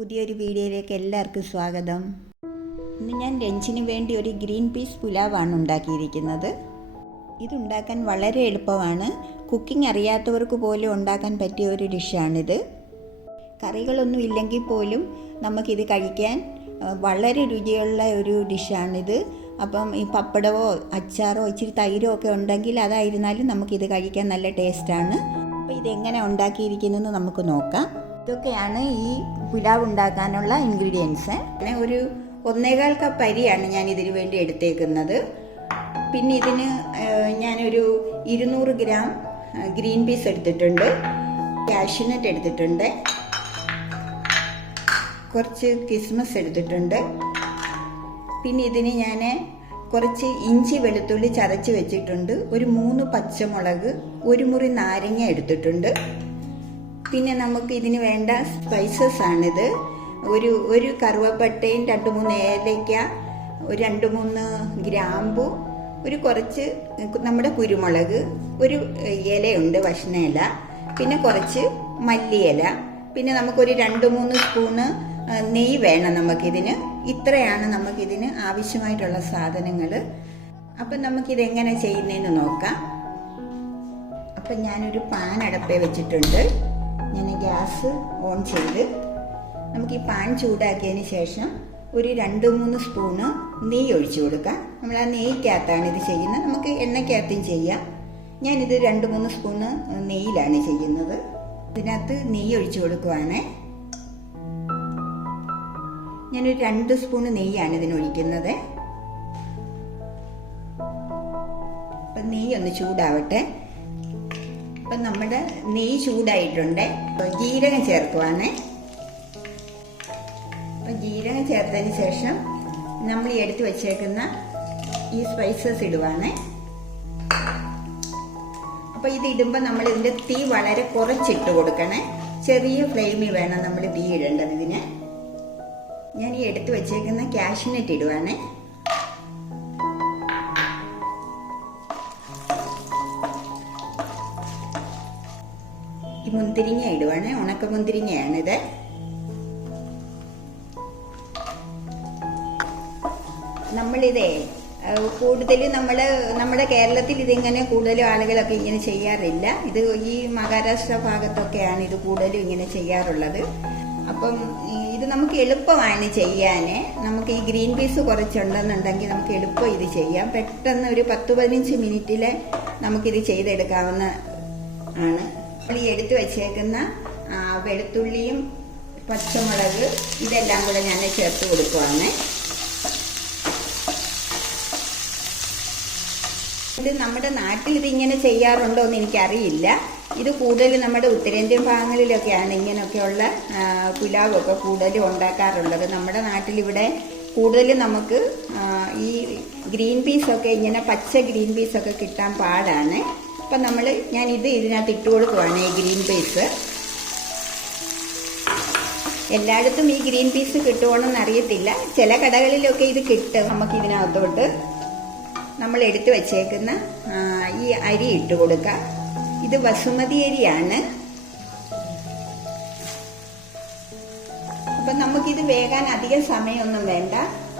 പുതിയൊരു വീഡിയോയിലേക്ക് എല്ലാവർക്കും സ്വാഗതം. ഇന്ന് ഞാൻ ലഞ്ചിന് വേണ്ടി ഒരു ഗ്രീൻ പീസ് പുലാവാണ് ഉണ്ടാക്കിയിരിക്കുന്നത്. ഇതുണ്ടാക്കാൻ വളരെ എളുപ്പമാണ്. കുക്കിംഗ് അറിയാത്തവർക്ക് പോലും ഉണ്ടാക്കാൻ പറ്റിയ ഒരു ഡിഷാണിത്. കറികളൊന്നും ഇല്ലെങ്കിൽ പോലും നമുക്കിത് കഴിക്കാൻ വളരെ രുചിയുള്ള ഒരു ഡിഷാണിത്. അപ്പം ഈ പപ്പടമോ അച്ചാറോ ഇച്ചിരി തൈരോ ഒക്കെ ഉണ്ടെങ്കിൽ അതായിരുന്നാലും നമുക്കിത് കഴിക്കാൻ നല്ല ടേസ്റ്റാണ്. അപ്പോൾ ഇതെങ്ങനെ ഉണ്ടാക്കിയിരിക്കുന്നതെന്ന് നമുക്ക് നോക്കാം. ഇതൊക്കെയാണ് ഈ പുലാവ് ഉണ്ടാക്കാനുള്ള ഇൻഗ്രീഡിയൻസ്. ഒരു 1.25 കപ്പ് അരിയാണ് ഞാൻ ഇതിന് വേണ്ടി എടുത്തേക്കുന്നത്. പിന്നെ ഇതിന് ഞാനൊരു 200 ഗ്രാം ഗ്രീൻ പീസ് എടുത്തിട്ടുണ്ട്, കാഷ്യൂനട്ട് എടുത്തിട്ടുണ്ട്, കുറച്ച് കിസ്മസ് എടുത്തിട്ടുണ്ട്. പിന്നെ ഇതിന് ഞാൻ കുറച്ച് ഇഞ്ചി വെളുത്തുള്ളി ചതച്ച് വെച്ചിട്ടുണ്ട്, ഒരു 3 പച്ചമുളക്, 1 മുറി നാരങ്ങ എടുത്തിട്ടുണ്ട്. പിന്നെ നമുക്ക് ഇതിന് വേണ്ട സ്പൈസസ് ആണിത്. ഒരു കറുവപ്പട്ടയും 2-3 ഏലയ്ക്ക, ഒരു 2-3 ഗ്രാമ്പു, ഒരു കുറച്ച് നമ്മുടെ കുരുമുളക്, ഒരു ഇലയുണ്ട് ഭക്ഷണ ഇല, പിന്നെ കുറച്ച് മല്ലിയില, പിന്നെ നമുക്കൊരു 2-3 സ്പൂണ് നെയ്യ് വേണം നമുക്കിതിന്. ഇത്രയാണ് നമുക്കിതിന് ആവശ്യമായിട്ടുള്ള സാധനങ്ങൾ. അപ്പം നമുക്കിതെങ്ങനെ ചെയ്യുന്നതെന്ന് നോക്കാം. അപ്പം ഞാനൊരു പാൻ അടുപ്പേ വെച്ചിട്ടുണ്ട്. ഞാൻ ഗ്യാസ് ഓൺ ചെയ്ത് നമുക്ക് ഈ പാൻ ചൂടാക്കിയതിന് ശേഷം ഒരു 2-3 സ്പൂണ് നെയ്യ് ഒഴിച്ചു കൊടുക്കാം. നമ്മൾ ആ നെയ്ക്കകത്താണ് ഇത് ചെയ്യുന്നത്. നമുക്ക് എണ്ണയ്ക്കകത്തും ചെയ്യാം. ഞാനിത് 2-3 സ്പൂണ് നെയ്യിലാണ് ചെയ്യുന്നത്. ഇതിനകത്ത് നെയ്യ് ഒഴിച്ചു കൊടുക്കുവാണ്. ഞാനൊരു 2 സ്പൂണ് നെയ്യാണ് ഇതിനൊഴിക്കുന്നത്. അപ്പം നെയ്യ് ഒന്ന് ചൂടാവട്ടെ. അപ്പം നമ്മുടെ നെയ്യ് ചൂടായിട്ടുണ്ട്. ജീരകം ചേർക്കുവാണ്. അപ്പം ജീരകം ചേർത്തതിന് ശേഷം നമ്മൾ എടുത്തു വെച്ചേക്കുന്ന ഈ സ്പൈസസ് ഇടുവാണ്. അപ്പം ഇത് ഇടുമ്പോൾ നമ്മൾ ഇതിൻ്റെ തീ വളരെ കുറച്ചിട്ട് കൊടുക്കണേ. ചെറിയ ഫ്ലെയിമിൽ വേണം നമ്മൾ തീ ഇടേണ്ടത് ഇതിന്. ഞാൻ ഈ എടുത്തു വെച്ചേക്കുന്ന കാഷ്യൂനട്ട് ഇടുവാണ്. ഈ മുന്തിരിങ്ങ ഇടുവാണ്. ഉണക്ക മുന്തിരിങ്ങയാണിത്. നമ്മളിതേ കൂടുതൽ നമ്മുടെ കേരളത്തിൽ ഇതിങ്ങനെ കൂടുതലും ആളുകളൊക്കെ ഇങ്ങനെ ചെയ്യാറില്ല. ഇത് ഈ മഹാരാഷ്ട്ര ഭാഗത്തൊക്കെയാണ് ഇത് കൂടുതലും ഇങ്ങനെ ചെയ്യാറുള്ളത്. അപ്പം ഇത് നമുക്ക് എളുപ്പമാണ് ചെയ്യാൻ. നമുക്ക് ഈ ഗ്രീൻ പീസ് കുറച്ചുണ്ടെന്നുണ്ടെങ്കിൽ നമുക്ക് എളുപ്പം ഇത് ചെയ്യാം. പെട്ടെന്ന് ഒരു 10-15 മിനിറ്റിൽ നമുക്കിത് ചെയ്തെടുക്കാവുന്ന ആണ്. നമ്മൾ ഈ എടുത്തു വെച്ചേക്കുന്ന വെളുത്തുള്ളിയും പച്ചമുളക് ഇതെല്ലാം കൂടെ ഞാൻ ചേർത്ത് കൊടുക്കുവാണ്. ഇത് നമ്മുടെ നാട്ടിൽ ഇതിങ്ങനെ ചെയ്യാറുണ്ടോ എന്ന് എനിക്കറിയില്ല. ഇത് കൂടുതൽ നമ്മുടെ ഉത്തരേന്ത്യൻ ഭാഗങ്ങളിലൊക്കെയാണ് ഇങ്ങനെയൊക്കെയുള്ള പുലാവൊക്കെ കൂടുതലും ഉണ്ടാക്കാറുള്ളത്. നമ്മുടെ നാട്ടിലിവിടെ കൂടുതലും നമുക്ക് ഈ ഗ്രീൻ പീസൊക്കെ ഇങ്ങനെ പച്ച ഗ്രീൻ പീസൊക്കെ കിട്ടാൻ പാടാണ്. അപ്പം ഞാൻ ഇതിനകത്ത് ഇട്ട് കൊടുക്കുവാണ് ഈ ഗ്രീൻ പീസ്. എല്ലായിടത്തും ഈ ഗ്രീൻ പീസ് കിട്ടുമോയെന്ന് അറിയത്തില്ല. ചില കടകളിലൊക്കെ ഇത് കിട്ടും. നമുക്ക് ഇതിനകത്തോട്ട് നമ്മൾ എടുത്തു വെച്ചേക്കുന്ന ഈ അരി ഇട്ട് കൊടുക്കാം. ഇത് ബസുമതി അരിയാണ്. അപ്പം നമുക്കിത് വേകാൻ അധികം സമയമൊന്നും വേണ്ട.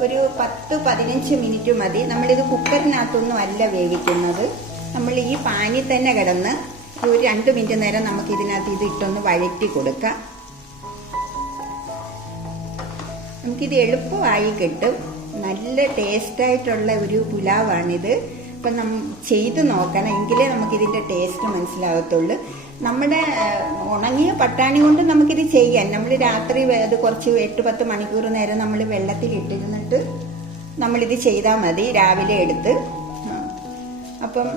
ഒരു 10-15 മിനിറ്റ് മതി. നമ്മളിത് കുക്കറിനകത്തൊന്നും അല്ല വേവിക്കുന്നത്. നമ്മൾ ഈ പാനിൽ തന്നെ കിടന്ന് ഒരു 2 മിനിറ്റ് നേരം നമുക്ക് ഇതിനകത്ത് ഇത് ഇട്ടൊന്ന് വഴറ്റി കൊടുക്കാം. നമുക്കിത് എളുപ്പമായി കിട്ടും. നല്ല ടേസ്റ്റായിട്ടുള്ള ഒരു പുലാവാണിത്. അപ്പം ചെയ്ത് നോക്കണം, എങ്കിലേ നമുക്കിതിൻ്റെ ടേസ്റ്റ് മനസ്സിലാകത്തുള്ളൂ. നമ്മുടെ ഉണങ്ങിയ പട്ടാണി കൊണ്ട് നമുക്കിത് ചെയ്യാം. നമ്മൾ രാത്രി അത് കുറച്ച് 8-10 മണിക്കൂർ നേരം നമ്മൾ വെള്ളത്തിലിട്ടിരുന്നിട്ട് നമ്മളിത് ചെയ്താൽ മതി, രാവിലെ എടുത്ത്. അപ്പം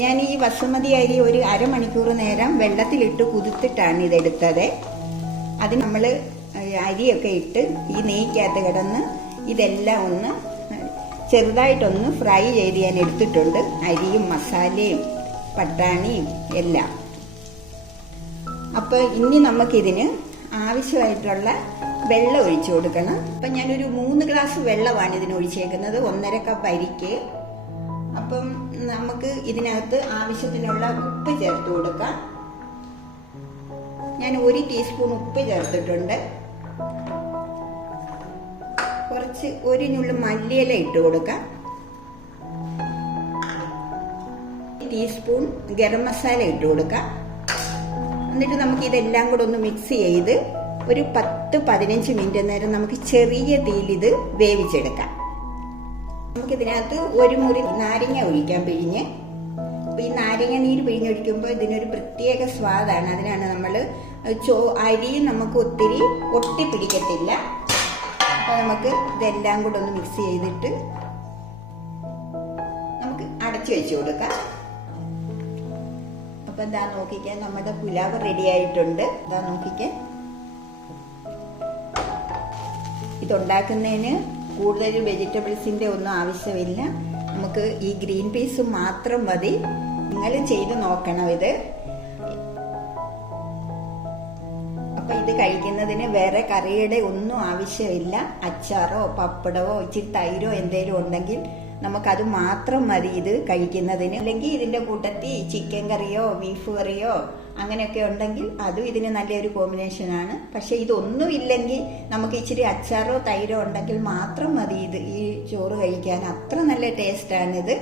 ഞാൻ ഈ ബസുമതി അരി ഒരു അരമണിക്കൂർ നേരം വെള്ളത്തിലിട്ട് കുതിർത്തിട്ടാണ് ഇതെടുത്തത്. അത് നമ്മൾ അരിയൊക്കെ ഇട്ട് ഈ നെയ്ക്കകത്ത് കിടന്ന് ഇതെല്ലാം ഒന്ന് ചെറുതായിട്ടൊന്ന് ഫ്രൈ ചെയ്ത് ഞാൻ എടുത്തിട്ടുണ്ട്. അരിയും മസാലയും പട്ടാണിയും എല്ലാം. അപ്പോൾ ഇനി നമുക്കിതിന് ആവശ്യമായിട്ടുള്ള വെള്ളം ഒഴിച്ചു കൊടുക്കണം. അപ്പം ഞാനൊരു 3 ഗ്ലാസ് വെള്ളമാണ് ഇതിന് ഒഴിച്ചേക്കുന്നത്, 1.5 കപ്പ് അരിക്ക്. അപ്പം നമുക്ക് ഇതിനകത്ത് ആവശ്യത്തിനുള്ള ഉപ്പ് ചേർത്ത് കൊടുക്കാം. ഞാൻ 1 ടീസ്പൂൺ ഉപ്പ് ചേർത്തിട്ടുണ്ട്. കുറച്ച് ഒരു ഞുള്ളു മല്ലിയില ഇട്ട് കൊടുക്കാം. ടീസ്പൂൺ ഗരം മസാല ഇട്ട് കൊടുക്കാം. എന്നിട്ട് നമുക്ക് ഇതെല്ലാം കൂടെ ഒന്ന് മിക്സ് ചെയ്ത് ഒരു 10-15 മിനിറ്റ് നേരം നമുക്ക് ചെറിയ തീയിൽ ഇത് വേവിച്ചെടുക്കാം. നമുക്കിതിനകത്ത് ഒരു മുറി നാരങ്ങ ഒഴിക്കാൻ പിഴിഞ്ഞ്. അപ്പോൾ ഈ നാരങ്ങ നീര് പിഴിഞ്ഞൊഴിക്കുമ്പോൾ ഇതിനൊരു പ്രത്യേക സ്വാദാണ്. അതിനാണ് നമ്മൾ അരി നമുക്ക് ഒത്തിരി ഒട്ടിപ്പിടിക്കത്തില്ല. അപ്പോൾ നമുക്ക് ഇതെല്ലാം കൂടെ ഒന്ന് മിക്സ് ചെയ്തിട്ട് നമുക്ക് അടച്ചു വെച്ച് കൊടുക്കാം. അപ്പം എന്താ നോക്കിക്കാൻ, നമ്മുടെ പുലാവ് റെഡി ആയിട്ടുണ്ട്. എന്താ നോക്കിക്കാൻ, ഇതുണ്ടാക്കുന്നതിന് കൂടുതൽ വെജിറ്റബിൾസിൻ്റെ ഒന്നും ആവശ്യമില്ല. നമുക്ക് ഈ ഗ്രീൻ പീസ് മാത്രം മതി. നിങ്ങൾ ചെയ്ത് നോക്കണം ഇത്. അപ്പം ഇത് കഴിക്കുന്നതിന് വേറെ കറിയുടെ ഒന്നും ആവശ്യമില്ല. അച്ചാറോ പപ്പടമോ ഇച്ചിരി തൈരോ എന്തെങ്കിലും ഉണ്ടെങ്കിൽ നമുക്കത് മാത്രം മതി ഇത് കഴിക്കുന്നതിന്. അല്ലെങ്കിൽ ഇതിൻ്റെ കൂട്ടത്തിൽ ചിക്കൻ കറിയോ ബീഫ് കറിയോ അങ്ങനെയൊക്കെ ഉണ്ടെങ്കിൽ അതും ഇതിന് നല്ലൊരു കോമ്പിനേഷനാണ്. പക്ഷെ ഇതൊന്നും ഇല്ലെങ്കിൽ നമുക്ക് ഇച്ചിരി അച്ചാറോ തൈരോ ഉണ്ടെങ്കിൽ മാത്രം മതി ഇത് ഈ ചോറ് കഴിക്കാൻ. അത്ര നല്ല ടേസ്റ്റാണിത്.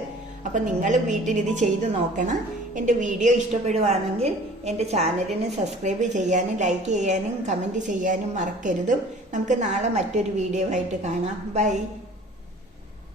അപ്പം നിങ്ങൾ വീട്ടിൽ ഇത് ചെയ്ത് നോക്കണം. എൻ്റെ വീഡിയോ ഇഷ്ടപ്പെടുവാണെങ്കിൽ എൻ്റെ ചാനലിന് സബ്സ്ക്രൈബ് ചെയ്യാനും ലൈക്ക് ചെയ്യാനും കമൻറ്റ് ചെയ്യാനും മറക്കരുത്. നമുക്ക് നാളെ മറ്റൊരു വീഡിയോ ആയിട്ട് കാണാം. ബൈ.